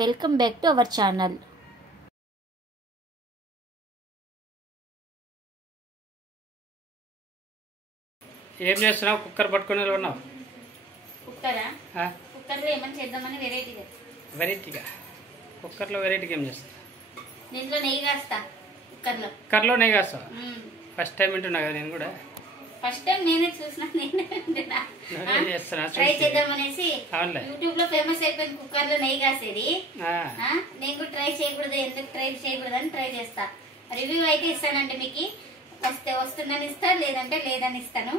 Welcome back to our channel. ఏం చేస్తున్నావు? Cooker పట్టుకొని ఉన్నావు. కుక్కరా? కుక్కర్లో ఏమని చేద్దామని వెరైటీగా కుక్కర్లో వెరైటీగా ఏం చేస్తావు? దీంట్లో నెయ్యి కాస్తా. కుక్కర్లో నెయ్యి కాస్తావు? ఫస్ట్ టైం వింటున్నా కదా నేను కూడా. ఫస్ట్ టైం నేనే చూసినా, ట్రై చేద్దామనేసి. యూట్యూబ్ లో ఫేమస్ అయిపోయింది కుక్కర్ లో నెయ్యి కాసేది. నేను కూడా ట్రై చేయకూడదు, ఎందుకు ట్రై చేయకూడదు అని ట్రై చేస్తా. రివ్యూ అయితే ఇస్తానండి మీకు. వస్తే వస్తుందని ఇస్తా, లేదంటే లేదని ఇస్తాను.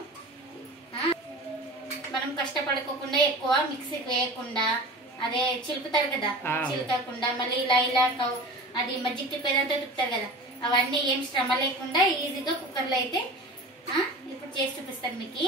మనం కష్టపడుకోకుండా ఎక్కువ మిక్సీకి వేయకుండా, అదే చిలుపుతారు కదా, చిలుకకుండా మళ్ళీ ఇలా అది మజ్జిగ తిప్పేదంతా తిప్పుతారు కదా, అవన్నీ ఏం శ్రమ లేకుండా ఈజీగా కుక్కర్లో అయితే ఇప్పుడు చేసి చూపిస్తాను మీకు.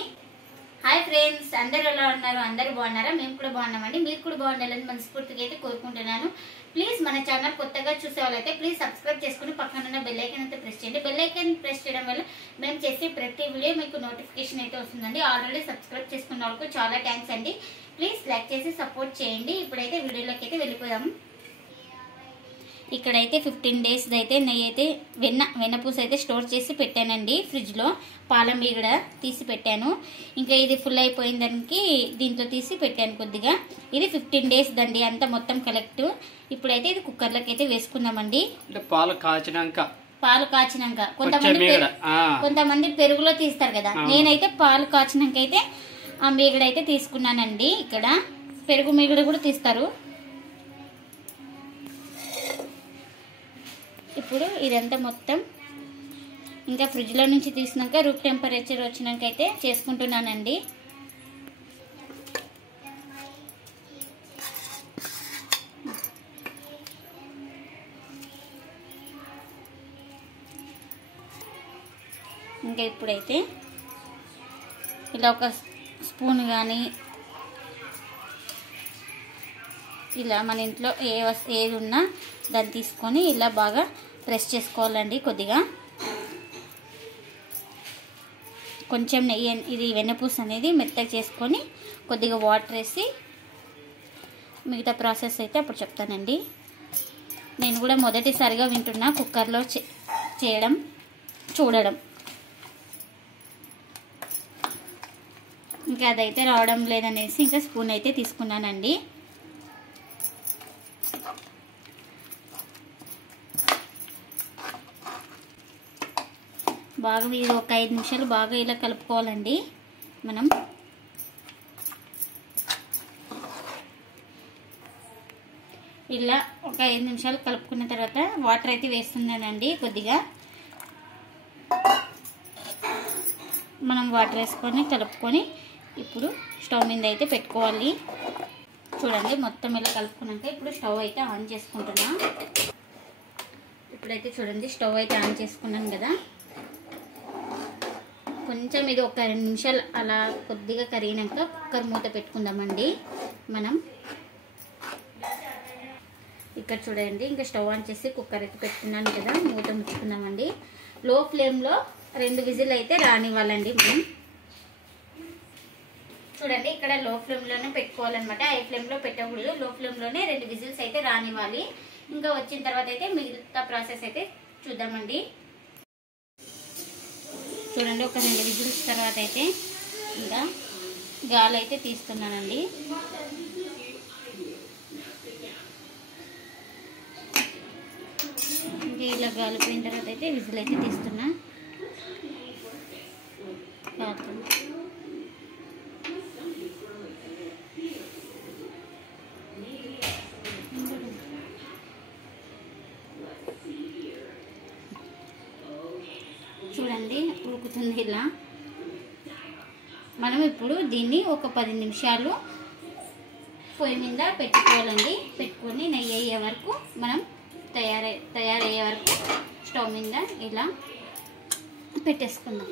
హాయ్ ఫ్రెండ్స్, అందరు ఎలా ఉన్నారు? అందరూ బాగున్నారా? మేము కూడా బాగున్నామండి. మీరు కూడా బాగుండాలని మనస్ఫూర్తిగా అయితే కోరుకుంటున్నాను. ప్లీజ్ మన ఛానల్ కొత్తగా చూసే వాళ్ళైతే ప్లీజ్ సబ్స్క్రైబ్ చేసుకుని పక్కన ఉన్న బెల్ ఐకాన్ అయితే ప్రెస్ చేయండి. బెల్ ఐకాన్ ప్రెస్ చేయడం వల్ల మేము చేసే ప్రతి వీడియో మీకు నోటిఫికేషన్ అయితే వస్తుందండి. ఆల్రెడీ సబ్స్క్రైబ్ చేసుకున్న వాళ్ళకు చాలా థ్యాంక్స్ అండి. ప్లీజ్ లైక్ చేసి సపోర్ట్ చేయండి. ఇప్పుడైతే వీడియోలోకి అయితే వెళ్ళిపోదాము. ఇక్కడైతే 15 days అయితే నెయ్యి అయితే వెన్నపూస అయితే స్టోర్ చేసి పెట్టానండి ఫ్రిడ్జ్లో. పాల మీగడ తీసి పెట్టాను. ఇంకా ఇది ఫుల్ అయిపోయిన దానికి దీంట్లో తీసి పెట్టాను కొద్దిగా. ఇది 15 days దండి అంతా మొత్తం కలెక్ట్. ఇప్పుడైతే ఇది కుక్కర్లోకి అయితే వేసుకుందామండి. పాలు కాచినాక కొంతమంది పెరుగులో తీస్తారు కదా, నేనైతే పాలు కాచినాక అయితే ఆ మీగడ అయితే తీసుకున్నానండి. ఇక్కడ పెరుగు మీగడ కూడా తీస్తారు. ఇప్పుడు ఇదంతా మొత్తం ఇంకా ఫ్రిడ్జ్లో నుంచి తీసినాక రూమ్ టెంపరేచర్ వచ్చినాక అయితే చేసుకుంటున్నానండి. ఇంకా ఇప్పుడైతే ఇలా ఒక స్పూన్ కానీ ఇలా మన ఇంట్లో ఏది ఉన్నా దాన్ని తీసుకొని ఇలా బాగా ప్రెస్ చేసుకోవాలండి. కొద్దిగా కొంచెం నెయ్యి, ఇది వెన్నపూస అనేది మెత్తగా చేసుకొని కొద్దిగా వాటర్ వేసి మిగతా ప్రాసెస్ అయితే అప్పుడు చెప్తానండి. నేను కూడా మొదటిసారిగా వింటున్నా కుక్కర్లో చేయడం చూడడం. ఇంకా అదైతే రావడం లేదనేసి ఇంకా స్పూన్ అయితే తీసుకున్నానండి. బాగా ఇది ఒక 5 నిమిషాలు బాగా ఇలా కలుపుకోవాలండి. మనం ఇలా ఒక 5 నిమిషాలు కలుపుకున్న తర్వాత వాటర్ అయితే వేస్తున్నానండి. కొద్దిగా మనం వాటర్ వేసుకొని కలుపుకొని ఇప్పుడు స్టవ్ మీద అయితే పెట్టుకోవాలి. చూడండి మొత్తం ఇలా కలుపుకున్నాక ఇప్పుడు స్టవ్ అయితే ఆన్ చేసుకుంటున్నా. ఇప్పుడైతే చూడండి స్టవ్ అయితే ఆన్ చేసుకున్నాను కదా. కొంచెం ఇది ఒక 2 నిమిషాలు అలా కొద్దిగా కరిగినాక కుక్కర్ మూత పెట్టుకుందామండి మనం. ఇక్కడ చూడండి ఇంకా స్టవ్ ఆన్ చేసి కుక్కర్ అయితే పెట్టుకున్నాను కదా, మూత ముట్టుకుందామండి. లో ఫ్లేమ్లో 2 విజిల్ అయితే రానివ్వాలండి మనం. చూడండి ఇక్కడ లో ఫ్లేమ్లోనే పెట్టుకోవాలన్నమాట, హై ఫ్లేమ్లో పెట్టకూడదు. లో ఫ్లేమ్లోనే 2 విజిల్స్ అయితే రానివ్వాలి. ఇంకా వచ్చిన తర్వాత అయితే మిగతా ప్రాసెస్ అయితే చూద్దామండి. చూడండి ఒక 2 విజిల్స్ తర్వాత అయితే ఇంకా గాలి అయితే తీస్తున్నానండి. ఇంకా ఇలా గాలిపోయిన తర్వాత అయితే విజిల్ అయితే తీస్తున్నా. చూడండి ఉడుకుతుంది ఇలా. మనం ఇప్పుడు దీన్ని ఒక 10 నిమిషాలు పొయ్యి మీద పెట్టుకోవాలండి. పెట్టుకొని నెయ్యి అయ్యే వరకు మనం తయారయ్యే వరకు స్టవ్ మీద ఇలా పెట్టేసుకుందాం.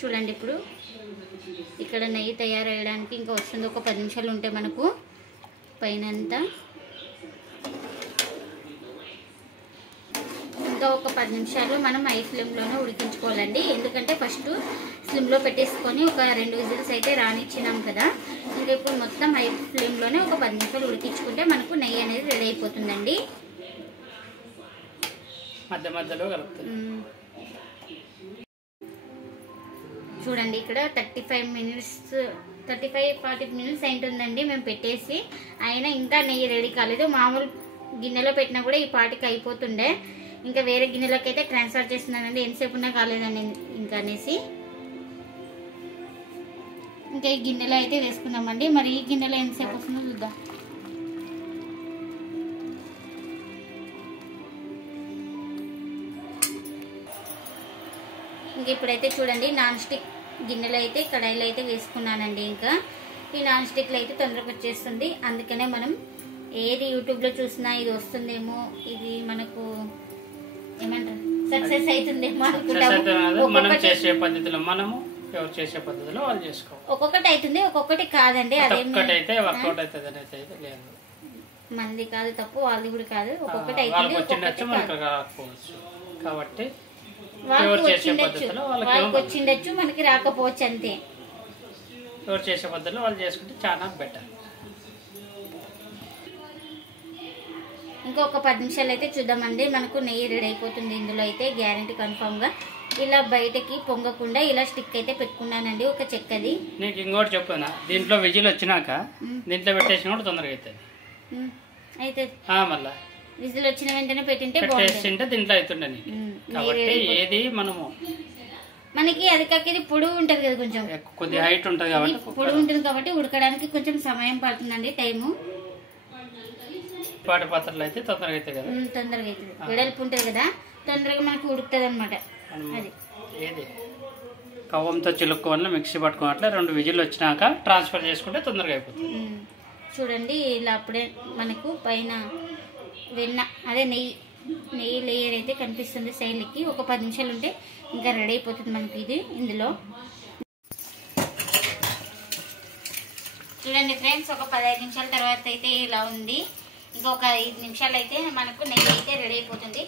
చూడండి ఇప్పుడు ఇక్కడ నెయ్యి తయారయ్యడానికి ఇంకా వస్తుంది. ఒక 10 నిమిషాలు ఉంటే మనకు పైనంతా ఇంకా ఒక 10 నిమిషాలు మనం హై ఫ్లేమ్లోనే ఉడికించుకోవాలండి. ఎందుకంటే ఫస్ట్ స్లిమ్లో పెట్టేసుకొని ఒక 2 విజిల్స్ అయితే రానిచ్చినాం కదా. ఇంకా ఇప్పుడు మొత్తం హై ఫ్లేమ్లోనే ఒక 10 నిమిషాలు ఉడికించుకుంటే మనకు నెయ్యి అనేది రెడీ అయిపోతుందండి. మధ్య మధ్యలో కలుపుతుంది. చూడండి ఇక్కడ 35-40 మినిట్స్ అయింటుందండి మేము పెట్టేసి. అయినా ఇంకా నెయ్యి రెడీ కాలేదు. మామూలు గిన్నెలో పెట్టినా కూడా ఈ పాటికి అయిపోతుండే. ఇంకా వేరే గిన్నెలోకి అయితే ట్రాన్స్ఫర్ చేస్తున్నానండి. ఎంతసేపు ఉన్నా కాలేదండి ఇంకా అనేసి. ఇంకా ఈ గిన్నెలో అయితే వేసుకున్నామండి. మరి ఈ గిన్నెలో ఎంతసేపు వస్తుందో చూద్దాం. ఇంక ఇప్పుడైతే చూడండి నాన్ స్టిక్ గిన్నెలో అయితే కడాయిలో అయితే వేసుకున్నానండి. ఇంకా ఈ నాన్ స్టిక్లో అయితే తొందరగా వచ్చేస్తుంది. అందుకనే మనం ఏది యూట్యూబ్లో చూసినా ఇది వస్తుందేమో, ఇది మనకు ఏమంటారు సక్సెస్ అవుతుందేమో అనుకుంటాము. మనం చేసే పద్ధతిలో మనము ఎవరు చేసే పద్ధతిలో వాళ్ళు చేసుకోవాలి. ఒక్కొక్కటి అవుతుంది, ఒక్కొక్కటి కాదండి. అదేమిటైతే వర్కౌట్ అవుతుంది అనేది అయితే లేదు. మంది కాదు తప్పు, వాళ్ళది కూడా కాదు. ఒక్కొక్కటి అవుతుంది, వాళ్ళకి వచ్చిండొచ్చు, మనకు రాకపోవచ్చు. కాబట్టి వాళ్ళకి వచ్చిండొచ్చు, మనకి రాకపోవచ్చు. అంతే. ఎవరు చేసే పద్ధతిలో వాళ్ళు చేసుకుంటే చాలా బెటర్. ఇంకొక 10 నిమిషాలు అయితే చూద్దామండి. మనకు నెయ్యి రెడీ అయిపోతుంది. ఇందులో అయితే గ్యారెంటీ కన్ఫర్మ్ గా. ఇలా బయటకి పొంగకుండా ఇలా స్టిక్ అయితే పెట్టుకున్నానండి, ఒక చెక్కది. నీకు ఇంకోటి చెప్పునా, దీంట్లో విజిల్ వచ్చినాక దీంట్లో పెట్టేసిన కూడా తొందరగా అవుతుంది. అయితే మళ్ళా విజిల్ వచ్చిన వెంటనే పెట్టింటే దీంట్లో అవుతుండే. కాబట్టి ఏది మనము మనకి అది కాకేది పొడుగు ఉంటది కదా, కొంచెం కొద్దిగా హైట్ ఉంటది కాబట్టి పొడుగు ఉంటుంది కాబట్టి ఉడకడానికి కొంచెం సమయం పడుతుందండి, టైము. పాటి పాత్రలు అయితే తొందరగా అవుతాయి కదా, తొందరగా అవుతుంది. వెడల్పు ఉంటుంది కదా, తొందరగా మనకు ఉడుకుతుంది అనమాట. అది ఏది కవ్వంతో చిలుక్కోవాలని మిక్సీ పట్టుకోవట్లే 2 విజిల్ వచ్చినాక ట్రాన్స్ఫర్ చేసుకుంటే తొందరగా అయిపోతుంది. చూడండి ఇలా అప్పుడే మనకు పైన వెన్న అదే నెయ్యి లేయర్ అయితే కనిపిస్తుంది సైడ్కి. ఒక 10 నిమిషాలు ఉంటే ఇంకా రెడీ అయిపోతుంది మనకి ఇది. ఇందులో చూడండి ఫ్రెండ్స్, ఒక 15 నిమిషాల తర్వాత అయితే ఇలా ఉంది. ఇంకొక 5 నిమిషాలు అయితే మనకు నెయ్యి అయితే రెడీ అయిపోతుంది.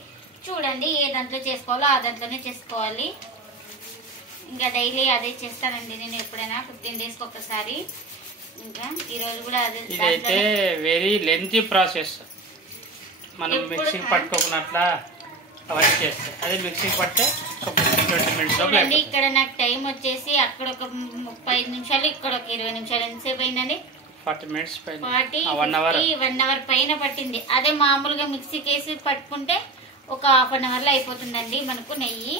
చూడండి ఏ దాంట్లో చేసుకోవాలో ఆ దాంట్లోనే చేసుకోవాలి. ఇంకా డైలీ అదే చేస్తానండి నేను, ఎప్పుడైనా 15 డేస్కి ఒకసారి. ఇంకా ఈరోజు కూడా అదే. ఇదైతే వెరీ లెంతీ ప్రాసెస్. మనం మిక్సీ పట్టుకోకున్నట్లా అవన్నీ చేస్తాం. అదే మిక్సీ పట్టే 20 మినిట్స్ లో. ఇక్కడ నాకు టైం వచ్చేసి అక్కడ ఒక 35 నిమిషాలు, ఇక్కడ ఒక 20 నిమిషాలు. ఎంతసేపు అయిందండి? 40 మినిట్స్ పైన, 1 అవర్ పైన పట్టింది. అదే మామూలుగా మిక్సీ కేసి పట్టుకుంటే ఒక ½ అన్ అవర్లో అయిపోతుందండి మనకు నెయ్యి.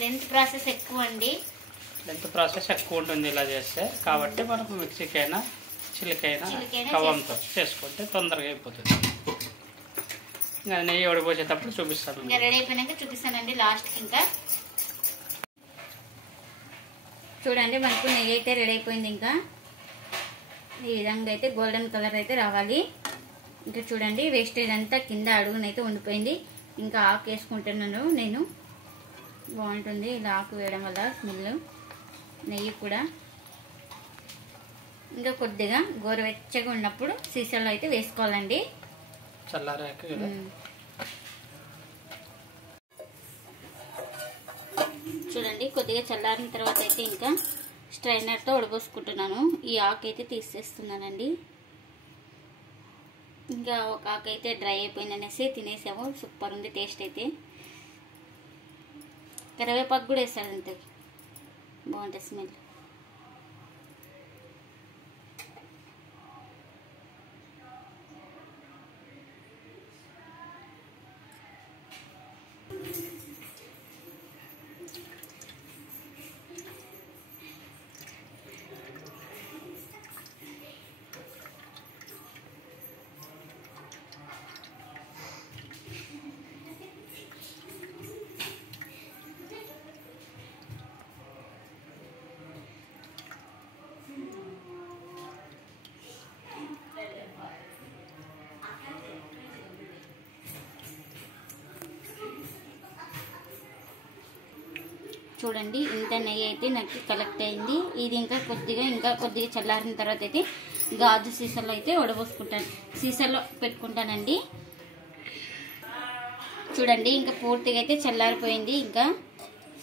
లెంత్ ప్రాసెస్ ఎక్కువ అండి, లెంత్ ప్రాసెస్ ఎక్కువ ఉంటుంది ఇలా చేస్తే. కాబట్టి మనకు మిక్సీకైనా చిలికైనా కవ్వంతో చేసుకుంటే తొందరగా అయిపోతుంది. ఇంకా నెయ్యి ఓడిపోసేటప్పుడు చూపిస్తాను. ఇంకా రెడీ అయిపోయినాక చూపిస్తానండి లాస్ట్కి. ఇంకా చూడండి మనకు నెయ్యి అయితే రెడీ అయిపోయింది. ఇంకా ఈ విధంగా అయితే గోల్డెన్ కలర్ అయితే రావాలి. ఇంకా చూడండి వేస్టేజ్ అంతా కింద అడుగునైతే ఉండిపోయింది. ఇంకా ఆకు వేసుకుంటున్నాను నేను, బాగుంటుంది ఇలా ఆకు వేయడం వల్ల స్మెల్. నెయ్యి కూడా ఇంకా కొద్దిగా గోరువెచ్చగా ఉన్నప్పుడు సీసాలో అయితే వేసుకోవాలండి. చల్లారాక చూడండి కొద్దిగా చల్లారిన తర్వాత అయితే ఇంకా స్ట్రైనర్తో ఉడబోసుకుంటున్నాను. ఈ ఆకు అయితే తీసేస్తున్నానండి. ఇంకా ఒక ఆకు అయితే డ్రై అయిపోయింది అనేసి తినేసాము. సూపర్ ఉంది టేస్ట్ అయితే. కరివేపాకు కూడా వేస్తాడు, అంతే బాగుంటుంది స్మెల్. చూడండి ఇంత నెయ్యి అయితే నాకు కలెక్ట్ అయింది. ఇది ఇంకా కొద్దిగా చల్లారిన తర్వాత అయితే గాజు సీసాలో అయితే వడబోసుకుంటాను, సీసాలో పెట్టుకుంటానండి. చూడండి ఇంకా పూర్తిగా అయితే చల్లారిపోయింది. ఇంకా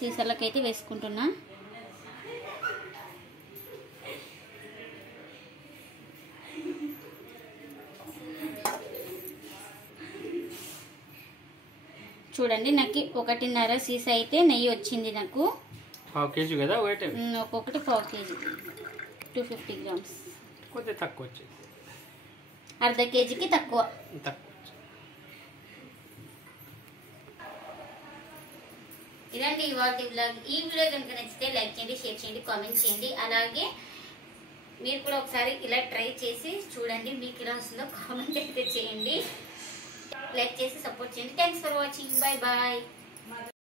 సీసాలోకి అయితే వేసుకుంటున్నా. చూడండి నాకు 1.5 సీసా అయితే నెయ్యి వచ్చింది. నాకు 1/2 కేజీ కదా వెయిట్, ఒక్కొక్కటి 1/4 కేజీ 250 గ్రామ్స్, కొద్దిగా తక్కువ వచ్చింది, 1/2 కేజీకి తక్కువ. ఇదండి ఇవాళ వ్లాగ్. ఈ వీడియో కనుక నచ్చితే లైక్ చేయండి, షేర్ చేయండి, కామెంట్ చేయండి. అలాగే మీరు కూడా ఒకసారి ఇలా ట్రై చేసి చూడండి, మీకు ఇలా వస్తుందో కామెంట్ అయితే చేయండి, లైక్ చేసి సపోర్ట్ చేయండి. Thanks for watching. Bye bye.